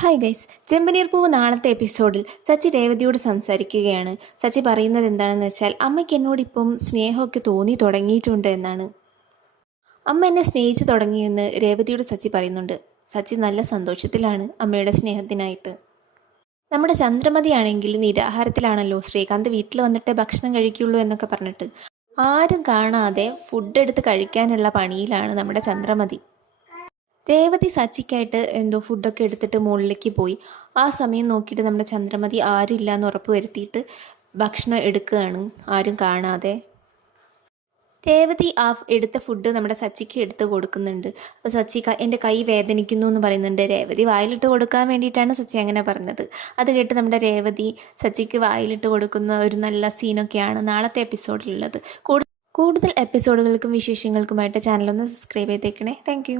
Hi guys, ചെമ്പനീർ പൂവ് നാളത്തെ എപ്പിസോഡിൽ സച്ചി രേവതിയോട് സംസാരിക്കുകയാണ്. സച്ചി പറയുന്നത് എന്താണെന്ന് വെച്ചാൽ അമ്മയ്ക്ക് എന്നോടിപ്പം സ്നേഹമൊക്കെ തോന്നി തുടങ്ങിയിട്ടുണ്ട് എന്നാണ്. അമ്മ എന്നെ സ്നേഹിച്ചു തുടങ്ങിയെന്ന് രേവതിയോട് സച്ചി പറയുന്നുണ്ട്. സച്ചി നല്ല സന്തോഷത്തിലാണ് അമ്മയുടെ സ്നേഹത്തിനായിട്ട്. നമ്മുടെ ചന്ദ്രമതിയാണെങ്കിൽ നിരാഹാരത്തിലാണല്ലോ, ശ്രീകാന്ത് വീട്ടിൽ വന്നിട്ടേ ഭക്ഷണം കഴിക്കുള്ളൂ എന്നൊക്കെ പറഞ്ഞിട്ട് ആരും കാണാതെ ഫുഡ് എടുത്ത് കഴിക്കാനുള്ള പണിയിലാണ് നമ്മുടെ ചന്ദ്രമതി. രേവതി സച്ചിക്കായിട്ട് എന്തോ ഫുഡൊക്കെ എടുത്തിട്ട് മുകളിലേക്ക് പോയി. ആ സമയം നോക്കിയിട്ട് നമ്മുടെ ചന്ദ്രമതി ആരില്ല എന്ന് ഉറപ്പ് വരുത്തിയിട്ട് ഭക്ഷണം എടുക്കുകയാണ്, ആരും കാണാതെ. രേവതി എടുത്ത ഫുഡ് നമ്മുടെ സച്ചിക്ക് എടുത്ത് കൊടുക്കുന്നുണ്ട്. അപ്പോൾ സച്ചി എൻ്റെ കൈ വേദനിക്കുന്നു എന്ന് പറയുന്നുണ്ട്. രേവതി വായിലിട്ട് കൊടുക്കാൻ വേണ്ടിയിട്ടാണ് സച്ചി അങ്ങനെ പറഞ്ഞത്. അത് കേട്ട് നമ്മുടെ രേവതി സച്ചിക്ക് വായിലിട്ട് കൊടുക്കുന്ന ഒരു നല്ല സീനൊക്കെയാണ് നാളത്തെ എപ്പിസോഡിലുള്ളത്. കൂടുതൽ എപ്പിസോഡുകൾക്കും വിശേഷങ്ങൾക്കുമായിട്ട് ചാനലൊന്ന് സബ്സ്ക്രൈബ് ചെയ്തേക്കണേ. താങ്ക്